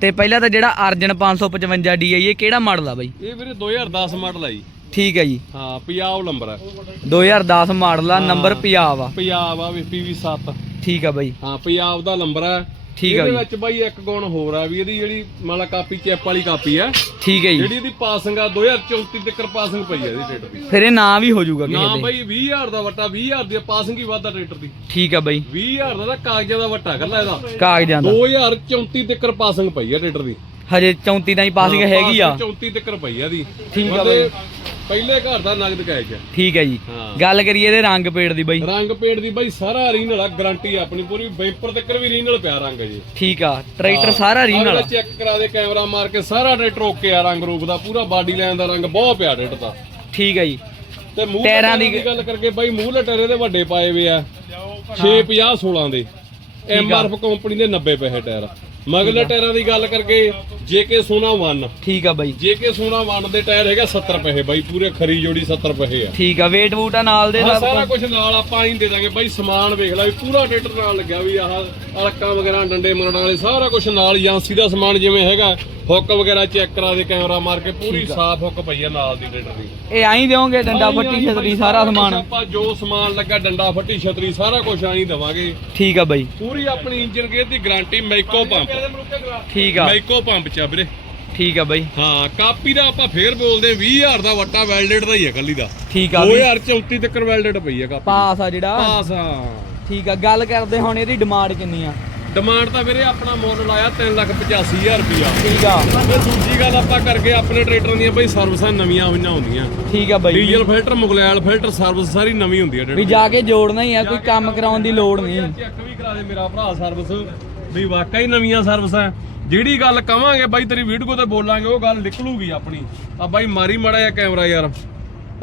ਤੇ ਪਹਿਲਾਂ ਤਾਂ ਜਿਹੜਾ ਅਰਜਨ 555 DI ਇਹ ਕਿਹੜਾ ਮਾਡਲ ਆ ਬਾਈ? ਇਹ ਵੀਰੇ 2010 ਮਾਡਲ ਆ ਜੀ। ਠੀਕ ਹੈ ਜੀ। ਹਾਂ ਪੰਜਾਬ ਨੰਬਰ ਹੈ 2010 ਮਾਡਲ ਆ ਨੰਬਰ ਪੰਜਾਬ ਆ। ਪੰਜਾਬ ਆ ਵੀ PV7 ਠੀਕ ਆ ਬਾਈ। ਹਾਂ ਪੰਜਾਬ ਦਾ ਨੰਬਰ ਹੈ ਠੀਕ ਆ ਇਹਦੇ। ਵਿੱਚ ਬਾਈ ਇੱਕ ਗੁਣ ਹੋਰ ਆ ਵੀ ਇਹਦੀ ਜਿਹੜੀ ਮੰਨ ਲਾ ਕਾਪੀ ਚੈਪ ਵਾਲੀ ਕਾਪੀ ਆ ਠੀਕ ਹੈ ਜੀ। ਜਿਹੜੀ ਇਹਦੀ ਪਾਸਿੰਗ ਆ 2034 ਤੱਕ ਪਾਸਿੰਗ ਪਈ ਆ ਇਹਦੀ ਟਰੈਕਟਰ ਦੀ। ਫਿਰ ਇਹ ਨਾਂ ਵੀ ਹੋ ਜਾਊਗਾ ਨਾ ਕਿਸੇ ਦੇ। ਬਾਈ 20000 ਦਾ ਵੱਟਾ 20000 ਦੀ ਪਾਸਿੰਗ ਹੀ ਵਾਧਾ ਟਰੈਕਟਰ ਦੀ। ਠੀਕ ਆ ਬਾਈ। 20000 ਦਾ ਤਾਂ ਕਾਗਜ਼ਾਂ ਦਾ ਵੱਟਾ ਕੱਲਾ ਇਹਦਾ। ਕਾਗਜ਼ਾਂ ਦਾ। 2034 ਤੱਕ ਪਾਸਿੰਗ ਪਈ ਆ ਟਰੈਕਟਰ ਦੀ। ਹਜੇ 34 ਦਾ ਹੀ ਪਾਸਿੰਗ ਹੈਗੀ ਆ। 34 ਤੱਕ ਪਈ ਆ ਦੀ ਠੀਕ ਆ ਮਤਲਬ ਪਹਿਲੇ ਘਰ ਦਾ ਨਗਦ ਕੈਸ਼ ਆ ਠੀਕ ਹੈ ਜੀ। ਹਾਂ। ਗੱਲ ਕਰੀਏ ਇਹਦੇ ਰੰਗ ਪੇੜ ਦੀ ਬਾਈ। ਰੰਗ ਪੇਂਟ ਦੀ ਬਾਈ ਸਾਰਾ ਰੀਨਲ ਆ ਗਾਰੰਟੀ ਆਪਣੀ ਪੂਰੀ। ਬੈਂਪਰ ਤੱਕ ਵੀ ਰੀਨਲ ਪਿਆ ਰੰਗ ਜੀ। ਠੀਕ ਆ ਟਰੈਕਟਰ ਸਾਰਾ ਰੀਨਲ ਚੈੱਕ ਕਰਾ ਦੇ ਕੈਮਰਾ ਮਾਰ ਕੇ ਸਾਰਾ ਟਰੈਕਟਰ ਓਕੇ ਆ ਰੰਗ ਰੂਪ ਦਾ ਪੂਰਾ ਬਾਡੀ ਲਾਈਨ ਦਾ ਰੰਗ ਬਹੁਤ ਪਿਆ ਟਰੈਕਟਰ ਦਾ। ਠੀਕ ਹੈ ਜੀ। ਤੇ ਮੂੰਹ ਟਾਇਰਾਂ ਦੀ ਗੱਲ ਕਰਕੇ ਬਾਈ ਮੂਹਲੇ ਟਾਇਰ ਦੇ ਵੱਡੇ ਪਾਏ ਵੇ ਆ। 650 16 ਦੇ। ਐਮਆਰਐਫ ਕੰਪਨੀ ਦੇ 90 ਪੈਸੇ ਟਾਇਰ। ਮਗਲੇ ਟਾਇਰਾਂ ਦੀ ਗੱਲ ਕਰਕੇ ਜੇਕੇ ਸੋਨਾ 1 ਠੀਕ ਆ ਬਾਈ। ਜੇਕੇ ਸੋਨਾ 1 ਦੇ ਟਾਇਰ ਹੈਗਾ 70 ਪੈਸੇ ਬਾਈ ਪੂਰੇ ਖਰੀ ਜੋੜੀ 70 ਪੈਸੇ ਆ। ਠੀਕ ਆ ਵੇਟ ਵੂਟ ਆ ਨਾਲ ਦੇ ਸਭ ਸਾਰਾ? ਕੁਝ ਨਾਲ ਆਪਾਂ ਹੀ ਦੇ ਦਾਂਗੇ ਬਾਈ ਸਮਾਨ ਵੇਖ ਲੈ ਵੀ ਪੂਰਾ ਟਰੈਕਟਰ ਨਾਲ ਲੱਗਿਆ ਵੀ ਆਹ ਅਲਕਾਂ ਵਗੈਰਾ ਡੰਡੇ ਮਰੜਾਂ ਵਾਲੇ ਸਾਰਾ ਕੁਝ ਨਾਲ ਏਜੰਸੀ ਦਾ ਸਮਾਨ ਜਿਵੇਂ ਹੈਗਾ ਹੁੱਕ ਵਗੈਰਾ ਚੈੱਕ ਕਰਾ ਦੇ ਕੈਮਰਾ ਮਾਰ ਕੇ ਪੂਰੀ ਸਾਫ਼ ਹੁੱਕ ਪਈ ਆ ਨਾਲ ਦੀ ਟਰੈਕਟਰ ਦੀ। ਇਹ ਆਈ ਦਿਓਗੇ ਡੰਡਾ ਫੱਟੀ ਛਤਰੀ ਸਾਰਾ ਸਮਾਨ। ਆਪਾਂ ਜੋ ਸਮਾਨ ਲੱਗਾ ਡੰਡਾ ਫੱਟੀ ਛਤਰੀ ਸਾਰਾ ਕੁਝ ਆਈ ਦਵਾਂਗੇ। ਠੀਕ ਆ ਬਾਈ। ਪੂਰੀ ਆਪਣੀ ਇੰਜਨ ਗੇਅਰ ਦੀ ਗਾਰੰਟੀ ਮੈਕੋ ਪੰਪ। ਠੀਕ ਆ। ਮੈਕੋ ਪੰਪ ਚ ਆ ਵੀਰੇ। ਠੀਕ ਆ ਬਾਈ। ਹਾਂ ਕਾਪੀ ਦਾ ਆਪਾਂ ਫੇਰ ਬੋਲਦੇ 20000 ਦਾ ਵੱਟਾ ਵੈਲਡਡ ਦਾ ਹੀ ਹੈ ਕੱਲੀ ਦਾ। ਠੀਕ ਆ ਵੀ 2034 ਤੱਕ ਵੈਲਡਡ ਪਈ ਆ ਕਾਪੀ। ਪਾਸ ਆ ਜਿਹੜਾ। ਪਾਸ ਆ। ਠੀਕ ਆ ਗੱਲ ਕਰਦੇ ਹੁਣ ਇਹਦੀ ਡਿਮਾਂਡ ਕਿੰਨੀ ਆ। ਡਿਮਾਂਡ ਤਾਂ ਵੀਰੇ ਆਪਣਾ ਮੁੱਲ ਲਾਇਆ 385000 ਰੁਪਿਆ ਠੀਕ ਆ। ਤੇ ਦੂਜੀ ਗੱਲ ਆਪਾਂ ਕਰਕੇ ਆਪਣੇ ਟਰੈਕਟਰਾਂ ਦੀਆਂ ਬਈ ਸਰਵਿਸਾਂ ਨਵੀਆਂ ਹੋਈਆਂ ਹੁੰਦੀਆਂ। ਠੀਕ ਆ ਬਾਈ। ਡੀਜ਼ਲ ਫਿਲਟਰ ਮੁਗਲੈਲ ਫਿਲਟਰ ਸਰਵਿਸ ਸਾਰੀ ਨਵੀਂ ਹੁੰਦੀ ਹੈ ਵੀ ਜਾ ਕੇ ਜੋੜਨਾ ਹੀ ਆ ਕੋਈ ਕੰਮ ਕਰਾਉਣ ਦੀ ਲੋੜ ਨਹੀਂ। ਚੈੱਕ ਵੀ ਕਰਾ ਦੇ ਮੇਰਾ ਭਰਾ ਸਰਵਿਸ ਵੀ ਵਾਕਈ ਨਵੀਆਂ ਸਰਵਿਸਾਂ ਜਿਹੜੀ ਗੱਲ ਕਵਾਂਗੇ ਬਾਈ ਤੇਰੀ ਵੀਡੀਓ ਤੇ ਬੋਲਾਂਗੇ ਉਹ ਗੱਲ ਨਿਕਲੂਗੀ ਆਪਣੀ। ਆ ਬਾਈ ਮਾਰੀ ਮੜਾ ਜਿਹਾ ਕੈਮਰਾ ਯਾਰ।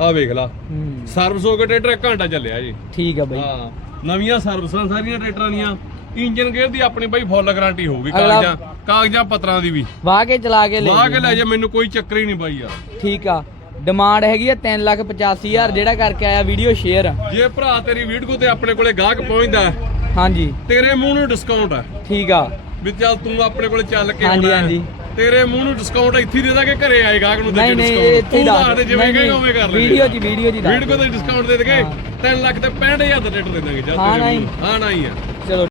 ਆ ਵੇਖ ਲਾ। ਸਰਵਿਸ ਹੋ ਕੇ ਟਰੈਕਟਰ ਘੰਟਾ ਚੱਲਿਆ ਜੀ। ਠੀਕ ਆ ਬਾਈ। ਹਾਂ ਨਵੀਆਂ ਸਰਵਿਸਾਂ ਸਾਰੀਆਂ ਟਰੈਕਟਰਾਂ ਦੀਆਂ। ਇੰਜਨ ਗੇਅਰ ਦੀ ਆਪਣੀ ਬਾਈ ਫੁੱਲ ਗਾਰੰਟੀ ਹੋਊਗੀ ਕਾਗਜ਼ਾਂ ਕਾਗਜ਼ਾਂ ਪੱਤਰਾਂ ਦੀ ਵੀ। ਵਾਹ ਕੇ ਚਲਾ ਕੇ ਲੈ ਵਾਹ ਕੇ। ਲੈ ਜਾ ਮੈਨੂੰ ਕੋਈ ਚੱਕਰ ਹੀ ਨਹੀਂ ਬਾਈ ਯਾਰ। ਠੀਕ ਆ। ਡਿਮਾਂਡ ਹੈਗੀ ਆ 385000 ਜਿਹੜਾ ਕਰਕੇ ਆਇਆ ਵੀਡੀਓ ਸ਼ੇਅਰ ਜੇ ਭਰਾ ਤੇਰੀ ਵੀਡੀਓ ਤੇ ਆਪਣੇ ਕੋਲੇ ਗਾਹਕ ਪਹੁੰਚਦਾ ਹਾਂਜੀ। ਤੇਰੇ ਮੂੰਹ ਨੂੰ ਡਿਸਕਾਊਂਟ ਹੈ ਠੀਕ ਆ। ਵੀ ਚੱਲ ਤੂੰ ਆਪਣੇ ਕੋਲੇ ਚੱਲ ਕੇ ਹਾਂਜੀ, ਆਉਣਾ। ਹੈ। ਹਾਂਜੀ। ਤੇਰੇ ਮੂੰਹ ਨੂੰ ਡਿਸਕਾਊਂਟ ਇੱਥੇ ਹੀ ਦੇ ਦਾਂਗੇ ਘਰੇ ਆਏ ਗਾਹਕ ਨੂੰ ਦੇ ਨਹੀਂ ਨਹੀਂ ਡਿਸਕਾਊਂਟ ਇੱਥੇ ਹੀ ਦੱਸ ਦੇ ਜਿਵੇਂ ਕਹੇਗਾ ਉਵੇਂ ਕਰ ਲੈ ਵੀਡੀਓ 'ਚ ਵੀਡੀਓ 'ਚ ਦੱਸ ਵੀਡੀਓ ਤੇ ਡਿਸਕਾਊਂਟ ਦੇ ਦੇਗੇ। 3 ਲੱਖ ਤੇ 65000 ਦਾ ਰੇਟ ਦੇ ਦਾਂਗੇ। ਜਦ ਹਾਂ, ਤੇਰੇ ਨਹੀਂ। ਮੂੰਹ ਨੂੰ। ਹਾਂ ਨਹੀਂ ਆ।